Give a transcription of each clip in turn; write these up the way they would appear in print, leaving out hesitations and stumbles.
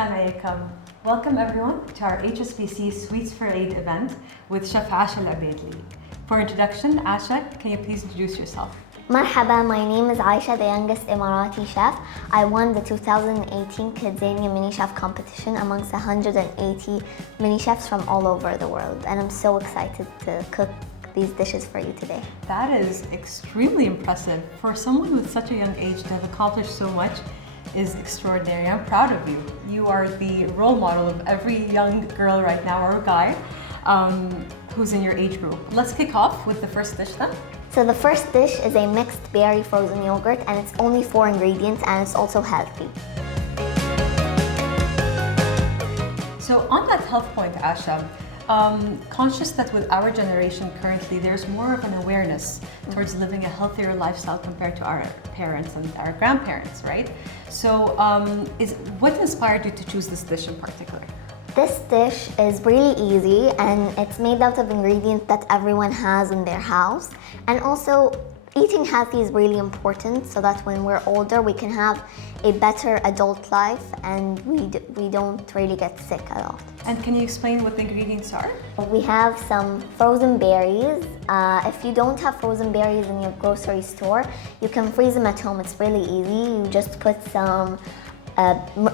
Assalamu alaikum. Welcome everyone to our HSBC Sweets for Eid event with Chef Aysha العربية. For introduction, Aysha, can you please introduce yourself? Marhaba, my name is Aisha, the youngest Emirati chef. I won the 2018 Kidzania Mini Chef competition amongst 180 mini chefs from all over the world. And I'm so excited to cook these dishes for you today. That is extremely impressive. For someone with such a young age to have accomplished so much is extraordinary. I'm proud of you. You are the role model of every young girl right now, or guy, who's in your age group. Let's kick off with the first dish then. So the first dish is a mixed berry frozen yogurt, and it's only 4 ingredients and it's also healthy. So on that health point, Aysha, conscious that with our generation currently, there's more of an awareness towards living a healthier lifestyle compared to our parents and our grandparents, right? So what inspired you to choose this dish in particular? This dish is really easy and it's made out of ingredients that everyone has in their house. And also, eating healthy is really important so that when we're older we can have a better adult life and we don't really get sick a lot. And can you explain what the ingredients are? We have some frozen berries. If you don't have frozen berries in your grocery store, you can freeze them at home. It's really easy. You just put some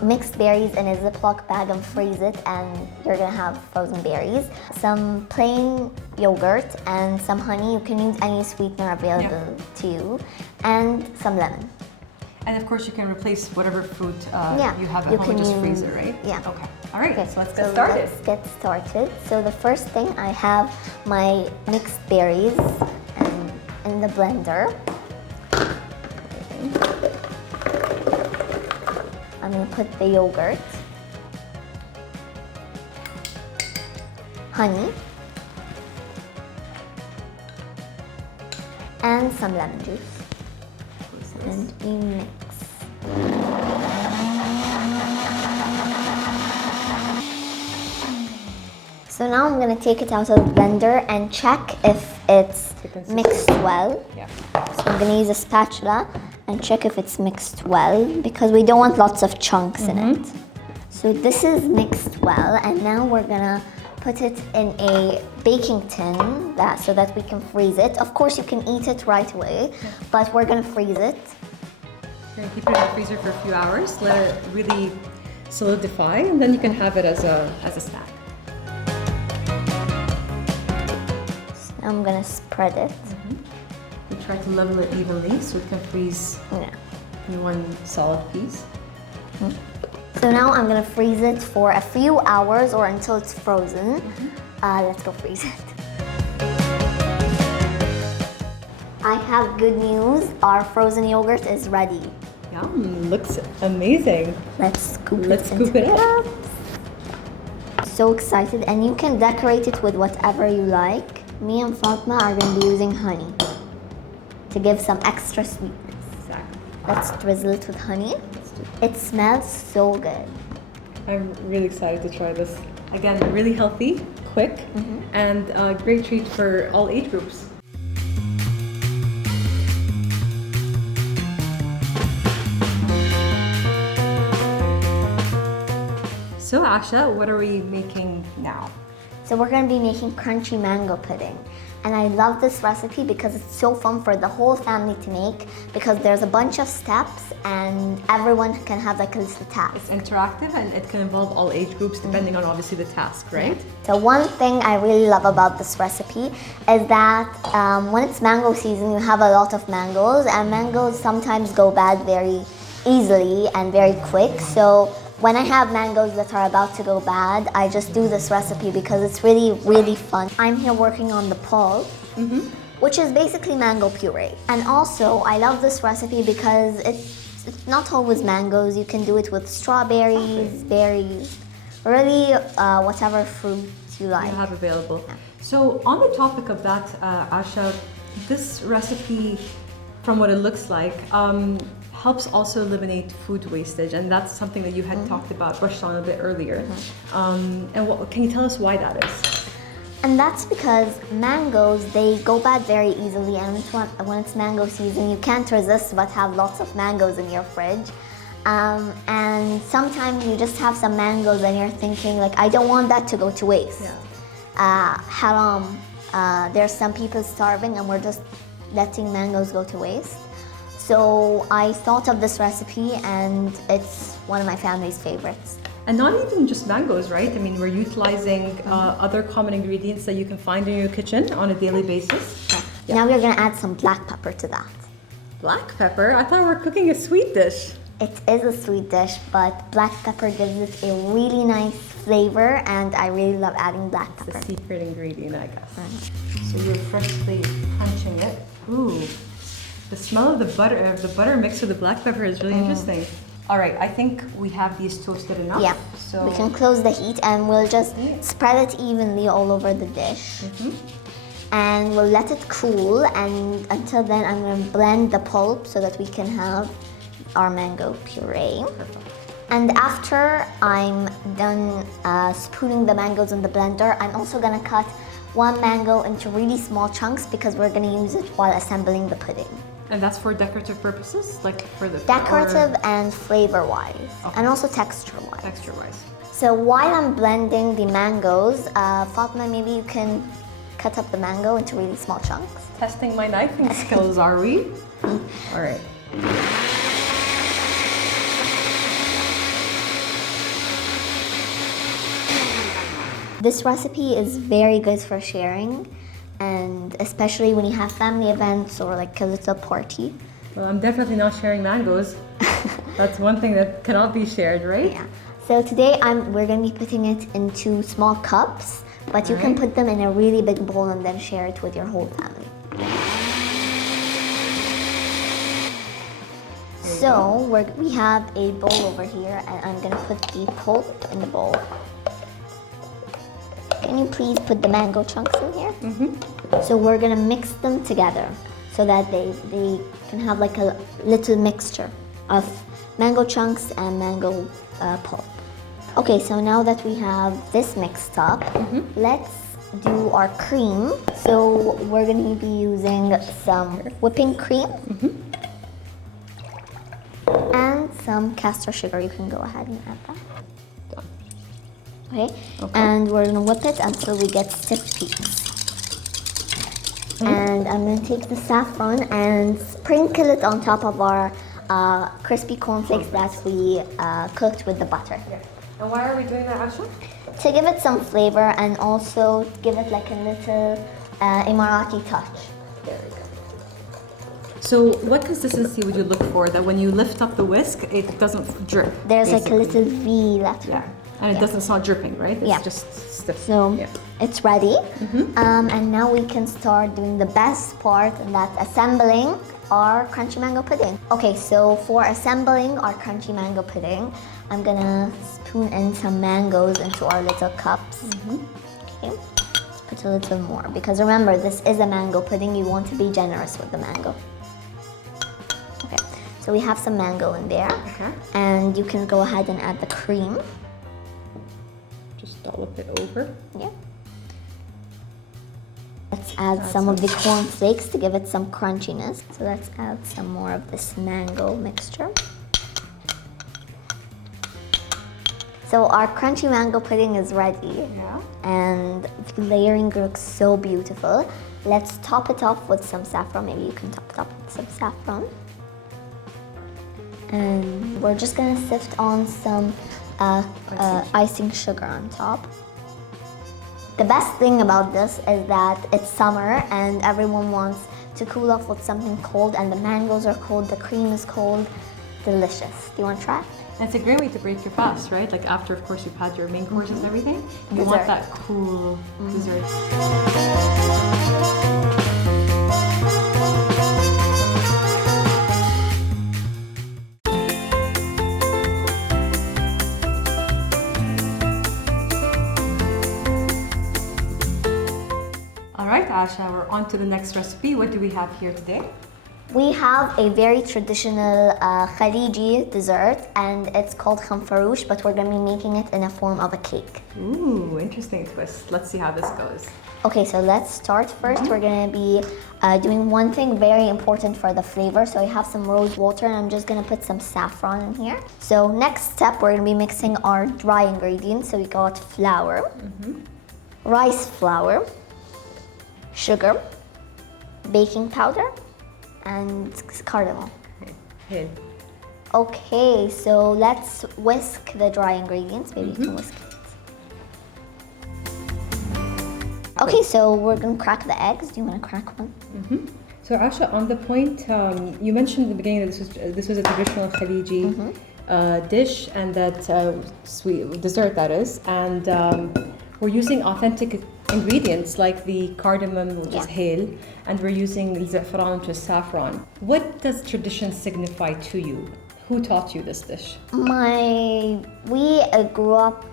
mixed berries in a Ziploc bag and freeze it, and you're gonna have frozen berries. Some plain yogurt and some honey. You can use any sweetener available to you, and some lemon. And of course, you can replace whatever fruit you have at home and just freeze it, right? Yeah. Okay. All right. Okay. So let's get started. Let's get started. So the first thing, I have my mixed berries in the blender. I'm going to put the yogurt, honey, and some lemon juice. And we mix. So now I'm going to take it out of the blender and check if it's mixed well. Yeah. So I'm going to use a spatula and check if it's mixed well, because we don't want lots of chunks in it. So this is mixed well, and now we're gonna put it in a baking tin so that we can freeze it. Of course, you can eat it right away, but we're gonna freeze it. You're gonna keep it in the freezer for a few hours, let it really solidify, and then you can have it as a snack. So now I'm gonna spread it. We try to level it evenly so it can freeze in one solid piece. So now I'm gonna freeze it for a few hours or until it's frozen. Let's go freeze it. I have good news. Our frozen yogurt is ready. Yum, looks amazing. Let's scoop it up. So excited, and you can decorate it with whatever you like. Me and Fatma are gonna be using honey to give some extra sweetness. Exactly. Let's drizzle it with honey. It smells so good. I'm really excited to try this. Again, really healthy, quick, and a great treat for all age groups. So Aysha, what are we making now? So we're gonna be making crunchy mango pudding. And I love this recipe because it's so fun for the whole family to make, because there's a bunch of steps and everyone can have like a little task. It's interactive and it can involve all age groups depending on obviously the task, right? So one thing I really love about this recipe is that when it's mango season, you have a lot of mangoes, and mangoes sometimes go bad very easily and very quick. So when I have mangoes that are about to go bad, I just do this recipe because it's really, really fun. I'm here working on the pulp, which is basically mango puree. And also, I love this recipe because it's not always mangoes. You can do it with strawberries, berries, really whatever fruit you like. You have available. Yeah. So on the topic of that, Aysha, this recipe, from what it looks like, helps also eliminate food wastage, and that's something that you had talked about, brushed on a bit earlier. And can you tell us why that is? And that's because mangoes, they go bad very easily, and when it's mango season, you can't resist but have lots of mangoes in your fridge. And sometimes you just have some mangoes and you're thinking like, I don't want that to go to waste. Haram. There's some people starving and we're just letting mangoes go to waste. So I thought of this recipe and it's one of my family's favorites. And not even just mangoes, right? I mean, we're utilizing other common ingredients that you can find in your kitchen on a daily basis. Now we're gonna add some black pepper to that. Black pepper? I thought we were cooking a sweet dish. It is a sweet dish, but black pepper gives it a really nice flavor, and I really love adding black pepper. It's a secret ingredient, I guess. Right. So you're freshly crunching it. Ooh, the smell of the butter mixed with the black pepper is really interesting. All right, I think we have these toasted enough. Yeah, so we can close the heat and we'll just spread it evenly all over the dish. And we'll let it cool, and until then I'm going to blend the pulp so that we can have our mango puree. And after I'm done spooning the mangoes in the blender, I'm also going to cut one mango into really small chunks because we're going to use it while assembling the pudding. And that's for decorative purposes, like for the decorative and flavor-wise, and also texture-wise. Texture-wise. So while I'm blending the mangoes, Fatma, maybe you can cut up the mango into really small chunks. Testing my knifing skills, are we? All right. This recipe is very good for sharing, and especially when you have family events or like a little party. Well, I'm definitely not sharing mangoes. That's one thing that cannot be shared, right? Yeah. So today we're going to be putting it into small cups, but you can put them in a really big bowl and then share it with your whole family. So we have a bowl over here, and I'm going to put the pulp in the bowl. Can you please put the mango chunks in here? So we're gonna mix them together so that they can have like a little mixture of mango chunks and mango pulp. Okay, so now that we have this mixed up, let's do our cream. So we're gonna be using some whipping cream and some castor sugar. You can go ahead and add that. Okay, and we're gonna whip it until we get stiff peaks. And I'm gonna take the saffron and sprinkle it on top of our crispy cornflakes that we cooked with the butter. And why are we doing that, Aysha? To give it some flavor and also give it like a little Emirati touch. There we go. So what consistency would you look for that when you lift up the whisk, it doesn't drip? There's basically. like a little V left. Yeah. And it doesn't start dripping, right? It's just stiff. So it's ready. And now we can start doing the best part, and that's assembling our crunchy mango pudding. Okay, so for assembling our crunchy mango pudding, I'm gonna spoon in some mangoes into our little cups. Okay, let's put a little more because remember, this is a mango pudding. You want to be generous with the mango. Okay, so we have some mango in there, and you can go ahead and add the cream. Just dollop it over. Yeah. Let's add some of the cornflakes to give it some crunchiness. So let's add some more of this mango mixture. So our crunchy mango pudding is ready. And the layering looks so beautiful. Let's top it off with some saffron. Maybe you can top it off with some saffron. And we're just gonna sift on some icing sugar on top. The best thing about this is that it's summer and everyone wants to cool off with something cold, and the mangoes are cold, the cream is cold. Delicious. Do you want to try? And it's a great way to break your fast, right? Like after, of course, you've had your main courses and everything. You want that cool dessert. All right, Aysha, we're on to the next recipe. What do we have here today? We have a very traditional Khaliji dessert, and it's called Khanfaroosh, but we're going to be making it in a form of a cake. Ooh, interesting twist. Let's see how this goes. Okay, so let's start first. We're going to be doing one thing very important for the flavor. So I have some rose water, and I'm just going to put some saffron in here. So next step, we're going to be mixing our dry ingredients. So we got flour, rice flour, sugar, baking powder, and cardamom. Okay. Okay, so let's whisk the dry ingredients. Maybe you can whisk it. Okay, so we're gonna crack the eggs. Do you want to crack one? So Aysha, on the point, you mentioned at the beginning that this was a traditional Khaliji dish, and that sweet dessert that is, and we're using authentic ingredients like the cardamom, which is hale, and we're using za'fran, which is saffron. What does tradition signify to you? Who taught you this dish? We grew up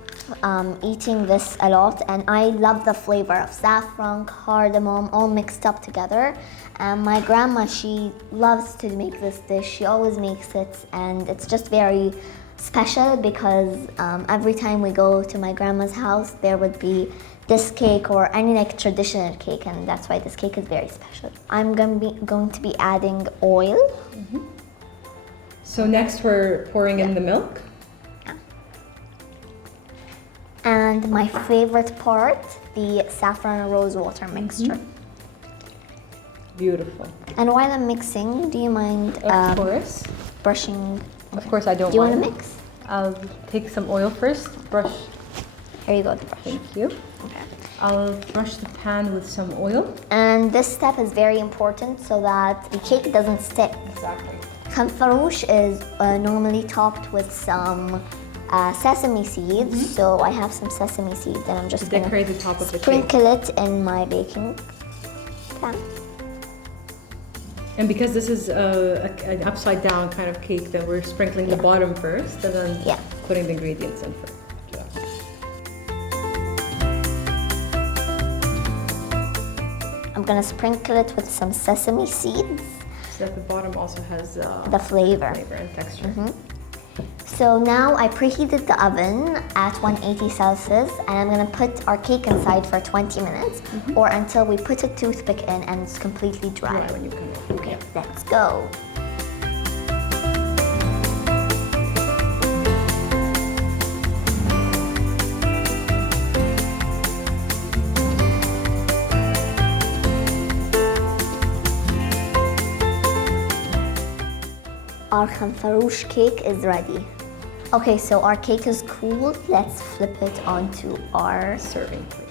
eating this a lot, and I love the flavor of saffron, cardamom, all mixed up together. And my grandma, she loves to make this dish. She always makes it, and it's just very special because every time we go to my grandma's house, there would be this cake or any like traditional cake, and that's why this cake is very special. I'm going to be adding oil. So next we're pouring in the milk. And my favorite part, the saffron and rose water mixture. Beautiful. And while I'm mixing, do you mind Of course. brushing? Of course, I don't Do you mind. want to mix? I'll take some oil first, brush. Here you go, the brush. Thank you. Okay. I'll brush the pan with some oil. And this step is very important so that the cake doesn't stick. Exactly. Khanfaroosh is normally topped with some sesame seeds. So I have some sesame seeds, and I'm just going Decorate to the top of the cake. sprinkle it in my baking pan. And because this is an upside down kind of cake, then we're sprinkling the bottom first and then putting the ingredients in first. I'm gonna sprinkle it with some sesame seeds. So that the bottom also has The flavor. and texture. So now I preheated the oven at 180 Celsius, and I'm gonna put our cake inside for 20 minutes or until we put a toothpick in and it's completely dry. Dry when you come in. Okay, let's go. Our Khanfaroosh cake is ready. Okay, so our cake is cool. Let's flip it onto our Serving plate.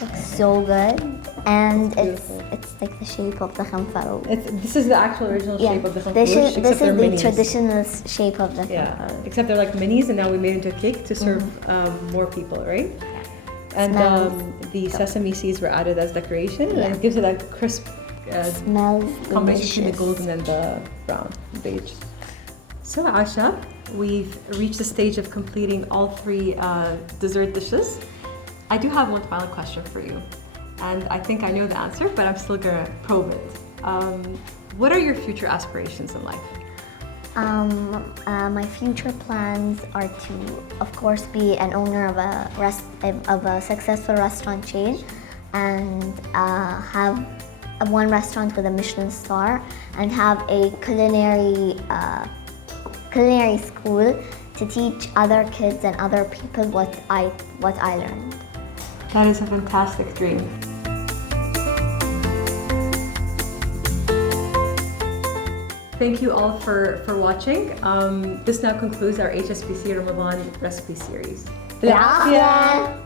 Looks so good, and beautiful. it's like the shape of the Khanfaroosh. This is the actual original shape of the This Khanfroush, is except they're the minis. traditional shape of the Yeah, Khanfaroosh. except they're like minis, and now we made it into a cake to serve more people, right? And the sesame seeds were added as decoration, and it gives it that crisp Smells combination between the delicious. golden and the brown, beige. So Aysha, we've reached the stage of completing all three dessert dishes. I do have one final question for you, and I think I know the answer, but I'm still gonna probe it. What are your future aspirations in life? My future plans are to, of course, be an owner of a successful restaurant chain, and have one restaurant with a Michelin star, and have a culinary school to teach other kids and other people what I learned. That is a fantastic dream. Thank you all for watching. This now concludes our HSBC Ramadan recipe series. العربية.